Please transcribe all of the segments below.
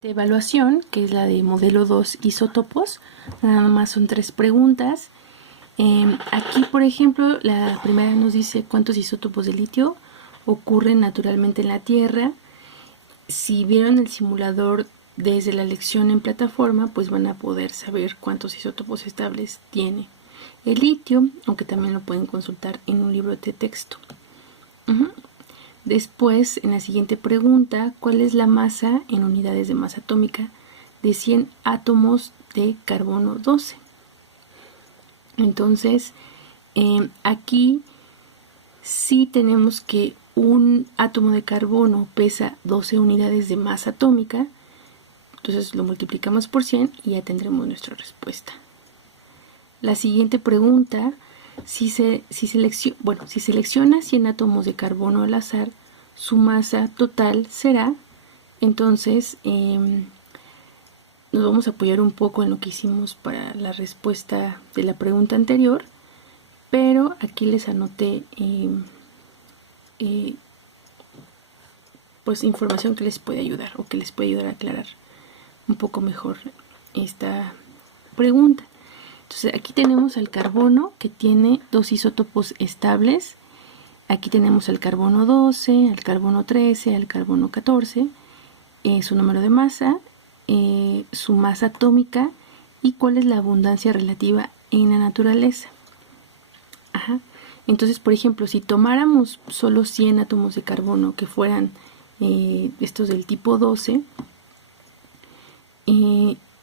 De evaluación, que es la de modelo 2 isótopos, nada más son 3 preguntas. Aquí, por ejemplo, la primera nos dice cuántos isótopos de litio ocurren naturalmente en la Tierra. Si vieron el simulador desde la lección en plataforma, pues van a poder saber cuántos isótopos estables tiene el litio, aunque también lo pueden consultar en un libro de texto. Después, en la siguiente pregunta, ¿cuál es la masa en unidades de masa atómica de 100 átomos de carbono 12? Entonces, aquí sí tenemos que un átomo de carbono pesa 12 unidades de masa atómica. Entonces lo multiplicamos por 100 y ya tendremos nuestra respuesta. La siguiente pregunta, si selecciona 100 átomos de carbono al azar, su masa total será. Entonces nos vamos a apoyar un poco en lo que hicimos para la respuesta de la pregunta anterior, pero aquí les anoté pues información que les puede ayudar o que les puede ayudar a aclarar un poco mejor esta pregunta. Entonces aquí tenemos al carbono, que tiene 2 isótopos estables. Aquí tenemos al carbono 12, al carbono 13, al carbono 14, su número de masa, su masa atómica y cuál es la abundancia relativa en la naturaleza. Entonces, por ejemplo, si tomáramos solo 100 átomos de carbono que fueran estos del tipo 12,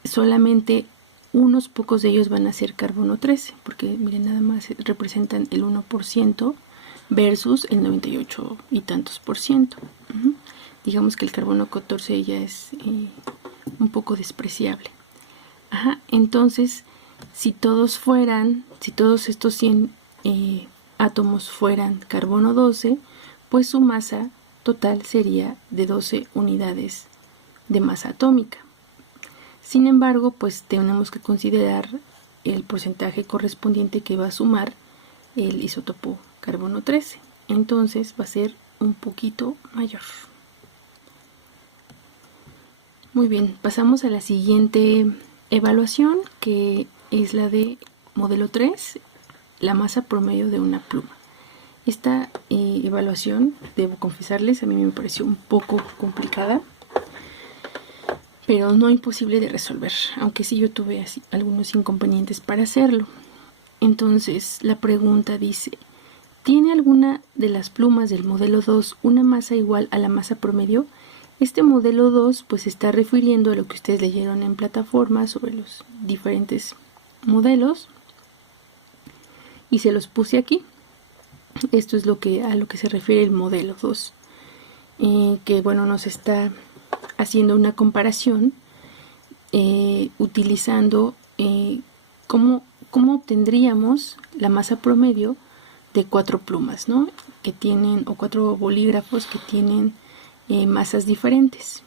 solamente unos pocos de ellos van a ser carbono 13, porque miren, nada más representan el 1% versus el 98 y tantos por ciento. Digamos que el carbono 14 ya es un poco despreciable. Entonces, si todos estos 100 átomos fueran carbono 12, pues su masa total sería de 12 unidades de masa atómica. Sin embargo, pues tenemos que considerar el porcentaje correspondiente que va a sumar el isótopo carbono 13. Entonces va a ser un poquito mayor. Muy bien, pasamos a la siguiente evaluación, que es la de modelo 3, la masa promedio de una pluma. Esta evaluación, debo confesarles, a mí me pareció un poco complicada, pero no imposible de resolver, aunque sí yo tuve así algunos inconvenientes para hacerlo. Entonces la pregunta dice: ¿tiene alguna de las plumas del modelo 2 una masa igual a la masa promedio? Este modelo 2 pues se está refiriendo a lo que ustedes leyeron en plataforma sobre los diferentes modelos y se los puse aquí. Esto es a lo que se refiere el modelo 2, que bueno, nos está haciendo una comparación utilizando cómo obtendríamos la masa promedio de 4 plumas, ¿no? Que tienen, o 4 bolígrafos que tienen masas diferentes,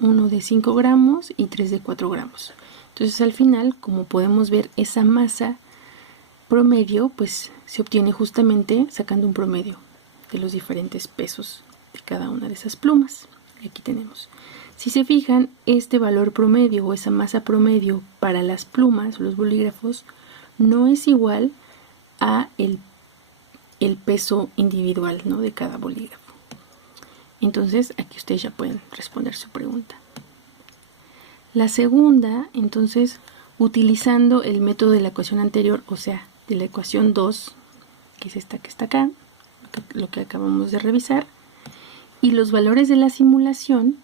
uno de 5 gramos y 3 de 4 gramos. Entonces al final, como podemos ver, esa masa promedio pues se obtiene justamente sacando un promedio de los diferentes pesos de cada una de esas plumas. Y aquí tenemos, si se fijan, este valor promedio o esa masa promedio para las plumas, los bolígrafos, no es igual a el peso individual, ¿no?, de cada bolígrafo. Entonces aquí ustedes ya pueden responder su pregunta. La segunda, entonces, utilizando el método de la ecuación anterior, o sea, de la ecuación 2, que es esta que está acá, lo que acabamos de revisar, y los valores de la simulación,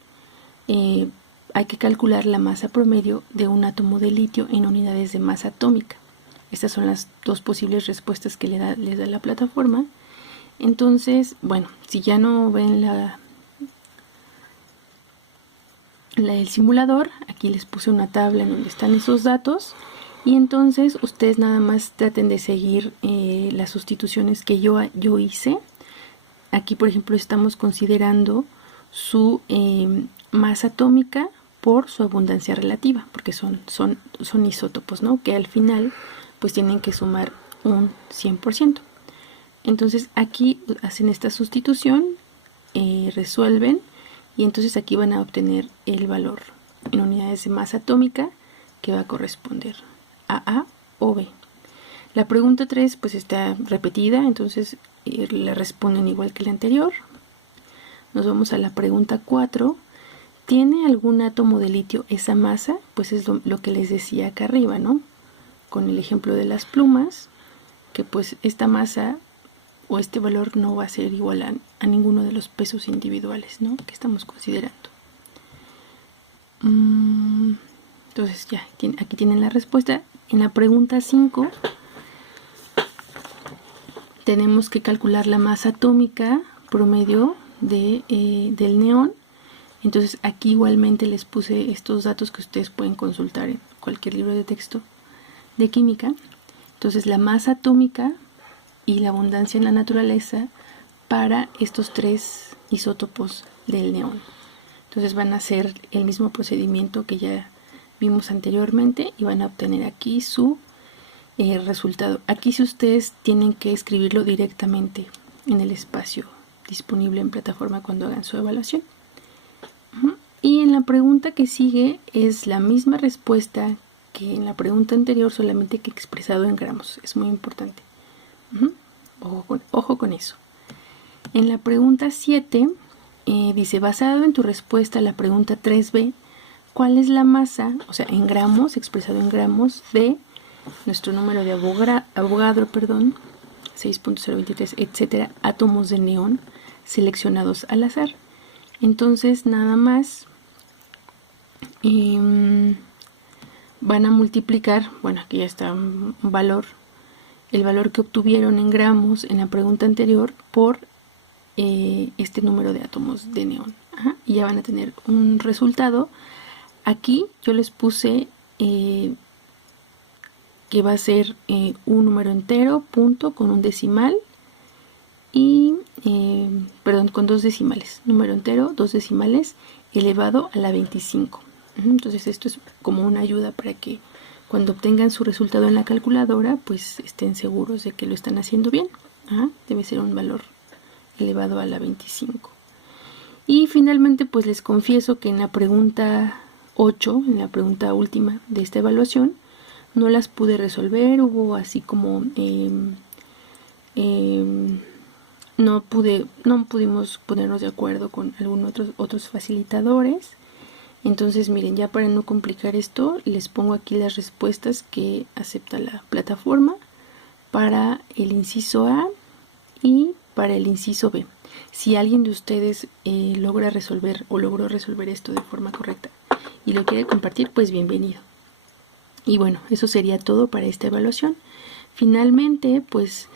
hay que calcular la masa promedio de un átomo de litio en unidades de masa atómica. Estas son las dos posibles respuestas que les da la plataforma. Entonces, bueno, si ya no ven el simulador, aquí les puse una tabla en donde están esos datos, y entonces ustedes nada más traten de seguir las sustituciones que yo hice. Aquí, por ejemplo, estamos considerando su masa atómica por su abundancia relativa, porque son isótopos, ¿no?, que al final pues tienen que sumar un 100%. Entonces aquí hacen esta sustitución, resuelven, y entonces aquí van a obtener el valor en unidades de masa atómica que va a corresponder a A o B. La pregunta 3 pues está repetida, entonces le responden igual que la anterior. Nos vamos a la pregunta 4. ¿Tiene algún átomo de litio esa masa? Pues es lo que les decía acá arriba, ¿no? Con el ejemplo de las plumas, que pues esta masa o este valor no va a ser igual a ninguno de los pesos individuales, ¿no?, que estamos considerando. Entonces ya, aquí tienen la respuesta. En la pregunta 5 tenemos que calcular la masa atómica promedio del neón. Entonces aquí igualmente les puse estos datos que ustedes pueden consultar en cualquier libro de texto de química. Entonces la masa atómica y la abundancia en la naturaleza para estos 3 isótopos del neón. Entonces van a hacer el mismo procedimiento que ya vimos anteriormente y van a obtener aquí su resultado. Aquí si ustedes tienen que escribirlo directamente en el espacio disponible en plataforma cuando hagan su evaluación. Y en la pregunta que sigue es la misma respuesta que en la pregunta anterior, solamente que expresado en gramos. Es muy importante. Ojo con eso. En la pregunta 7 dice, basado en tu respuesta a la pregunta 3b, ¿cuál es la masa, o sea, en gramos, expresado en gramos, de nuestro número de Avogadro, 6.023, etcétera, átomos de neón seleccionados al azar? Entonces nada más van a multiplicar, bueno, aquí ya está un valor, el valor que obtuvieron en gramos en la pregunta anterior por este número de átomos de neón. Y ya van a tener un resultado. Aquí yo les puse que va a ser un número entero, punto, con un decimal y, con 2 decimales, número entero, 2 decimales, elevado a la 25. Entonces esto es como una ayuda para que cuando obtengan su resultado en la calculadora, pues estén seguros de que lo están haciendo bien. Debe ser un valor elevado a la 25. Y finalmente, pues les confieso que en la pregunta 8, en la pregunta última de esta evaluación, no las pude resolver. Hubo así como no pudimos ponernos de acuerdo con algunos otros facilitadores. Entonces miren, ya para no complicar esto, les pongo aquí las respuestas que acepta la plataforma para el inciso A y para el inciso B. Si alguien de ustedes logró resolver esto de forma correcta y lo quiere compartir, pues bienvenido. Y bueno, eso sería todo para esta evaluación. Finalmente, pues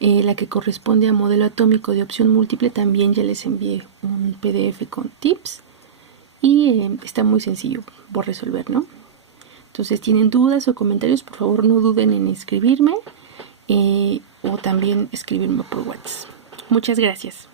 la que corresponde a modelo atómico de opción múltiple, también ya les envié un PDF con tips y está muy sencillo por resolver, ¿no? Entonces, ¿tienen dudas o comentarios? Por favor, no duden en escribirme o también escribirme por WhatsApp. Muchas gracias.